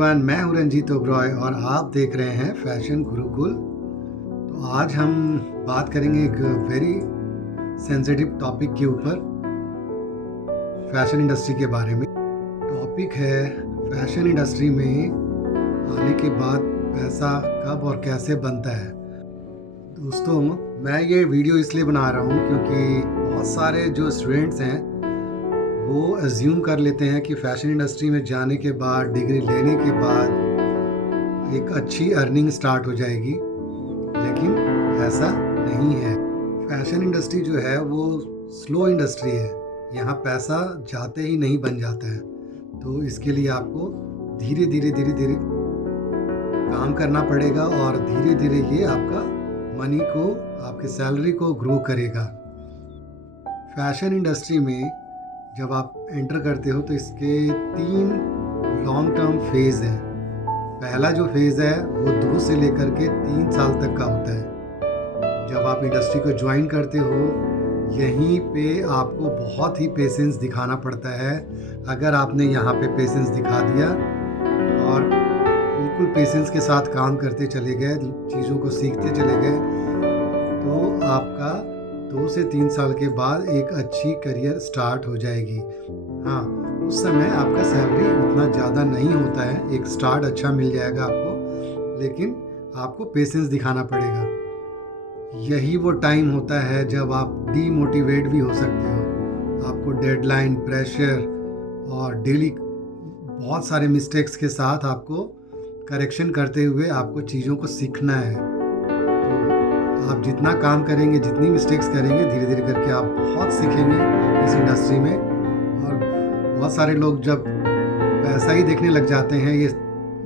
Everyone, मैं हूं रंजीत ओबरॉय और आप देख रहे हैं फैशन गुरुकुल। तो आज हम बात करेंगे एक वेरी सेंसिटिव टॉपिक के ऊपर, फैशन इंडस्ट्री के बारे में। टॉपिक है फैशन इंडस्ट्री में आने के बाद पैसा कब और कैसे बनता है। दोस्तों, मैं ये वीडियो इसलिए बना रहा हूँ क्योंकि बहुत सारे जो स्टूडेंट्स हैं वो अज्यूम कर लेते हैं कि फ़ैशन इंडस्ट्री में जाने के बाद, डिग्री लेने के बाद एक अच्छी अर्निंग स्टार्ट हो जाएगी, लेकिन ऐसा नहीं है। फ़ैशन इंडस्ट्री जो है वो स्लो इंडस्ट्री है, यहाँ पैसा जाते ही नहीं बन जाता है। तो इसके लिए आपको धीरे धीरे काम करना पड़ेगा और धीरे धीरे ये आपका मनी को, आपके सैलरी को ग्रो करेगा। फ़ैशन इंडस्ट्री में जब आप एंटर करते हो तो इसके 3 लॉन्ग टर्म फेज़ हैं। पहला जो फेज़ है वो 2 से लेकर के 3 साल तक का होता है। जब आप इंडस्ट्री को ज्वाइन करते हो, यहीं पे आपको बहुत ही पेशेंस दिखाना पड़ता है। अगर आपने यहाँ पे पेशेंस दिखा दिया और बिल्कुल पेशेंस के साथ काम करते चले गए, चीज़ों को सीखते चले गए, तो आपका 2 से 3 साल के बाद एक अच्छी करियर स्टार्ट हो जाएगी। हाँ, उस समय आपका सैलरी उतना ज़्यादा नहीं होता है, एक स्टार्ट अच्छा मिल जाएगा आपको, लेकिन आपको पेशेंस दिखाना पड़ेगा। यही वो टाइम होता है जब आप डीमोटिवेट भी हो सकते हो। आपको डेडलाइन, प्रेशर और डेली बहुत सारे मिस्टेक्स के साथ आपको करेक्शन करते हुए आपको चीज़ों को सीखना है। आप जितना काम करेंगे, जितनी मिस्टेक्स करेंगे, धीरे धीरे करके आप बहुत सीखेंगे इस इंडस्ट्री में। और बहुत सारे लोग जब पैसा ही देखने लग जाते हैं, ये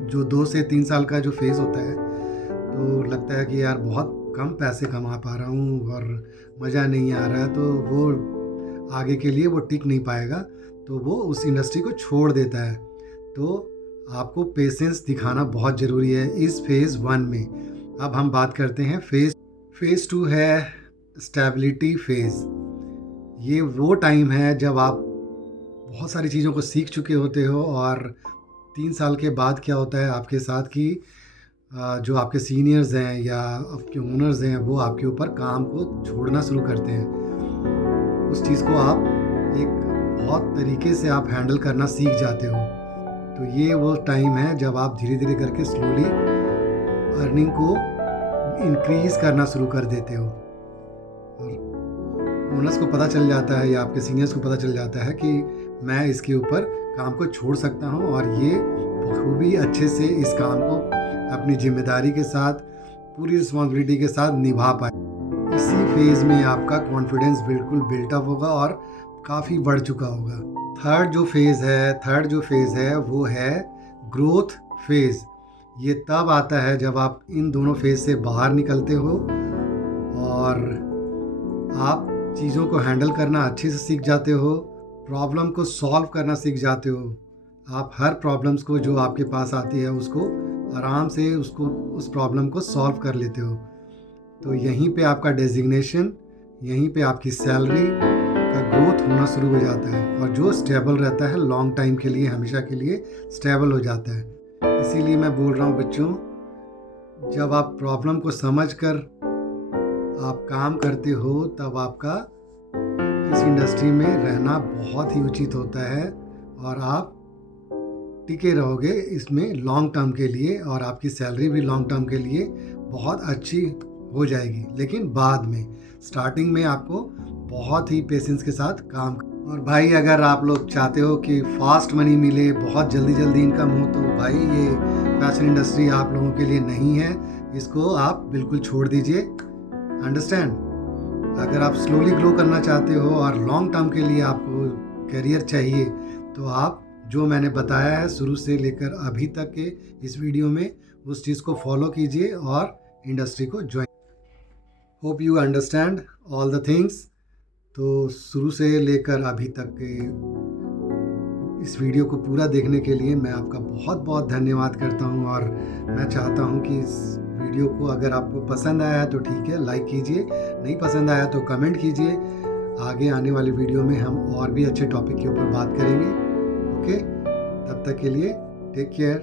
जो 2 से 3 साल का जो फेज़ होता है, तो लगता है कि यार बहुत कम पैसे कमा पा रहा हूँ और मज़ा नहीं आ रहा है, तो वो आगे के लिए वो टिक नहीं पाएगा, तो वो उस इंडस्ट्री को छोड़ देता है। तो आपको पेशेंस दिखाना बहुत ज़रूरी है इस फेज़ 1 में। अब हम बात करते हैं फेज़ 2 है स्टेबिलिटी फेज़। ये वो टाइम है जब आप बहुत सारी चीज़ों को सीख चुके होते हो और 3 साल के बाद क्या होता है आपके साथ कि जो आपके सीनियर्स हैं या आपके ओनर्स हैं, वो आपके ऊपर काम को छोड़ना शुरू करते हैं। उस चीज़ को आप एक बहुत तरीके से आप हैंडल करना सीख जाते हो। तो ये वो टाइम है जब आप धीरे धीरे करके स्लोली अर्निंग को इंक्रीज़ करना शुरू कर देते हो और ओनर्स को पता चल जाता है या आपके सीनियर्स को पता चल जाता है कि मैं इसके ऊपर काम को छोड़ सकता हूँ और ये बखूबी अच्छे से इस काम को अपनी जिम्मेदारी के साथ, पूरी रिस्पॉन्सिबिलिटी के साथ निभा पाए। इसी फेज़ में आपका कॉन्फिडेंस बिल्कुल बिल्टअप होगा और काफ़ी बढ़ चुका होगा। थर्ड जो फेज़ है वो है ग्रोथ फेज़। ये तब आता है जब आप इन दोनों फेज़ से बाहर निकलते हो और आप चीज़ों को हैंडल करना अच्छे से सीख जाते हो, प्रॉब्लम को सॉल्व करना सीख जाते हो। आप हर प्रॉब्लम्स को जो आपके पास आती है उसको आराम से उस प्रॉब्लम को सॉल्व कर लेते हो। तो यहीं पे आपका डेजिग्नेशन, यहीं पे आपकी सैलरी का ग्रोथ होना शुरू हो जाता है और जो स्टेबल रहता है लॉन्ग टाइम के लिए, हमेशा के लिए स्टेबल हो जाता है। इसीलिए मैं बोल रहा हूँ बच्चों, जब आप प्रॉब्लम को समझकर आप काम करते हो तब आपका इस इंडस्ट्री में रहना बहुत ही उचित होता है और आप टिके रहोगे इसमें लॉन्ग टर्म के लिए और आपकी सैलरी भी लॉन्ग टर्म के लिए बहुत अच्छी हो जाएगी। लेकिन बाद में, स्टार्टिंग में आपको बहुत ही पेशेंस के साथ काम। और भाई, अगर आप लोग चाहते हो कि फास्ट मनी मिले, बहुत जल्दी इनकम हो, तो भाई ये फैशन इंडस्ट्री आप लोगों के लिए नहीं है। इसको आप बिल्कुल छोड़ दीजिए। अंडरस्टैंड? अगर आप स्लोली ग्रो करना चाहते हो और लॉन्ग टर्म के लिए आपको करियर चाहिए, तो आप जो मैंने बताया है शुरू से लेकर अभी तक के इस वीडियो में, उस चीज़ को फॉलो कीजिए और इंडस्ट्री को join. Hope you understand all the things. तो शुरू से लेकर अभी तक के इस वीडियो को पूरा देखने के लिए मैं आपका बहुत बहुत धन्यवाद करता हूं और मैं चाहता हूं कि इस वीडियो को अगर आपको पसंद आया है तो ठीक है, लाइक कीजिए, नहीं पसंद आया तो कमेंट कीजिए। आगे आने वाली वीडियो में हम और भी अच्छे टॉपिक के ऊपर बात करेंगे। ओके, तब तक के लिए टेक केयर।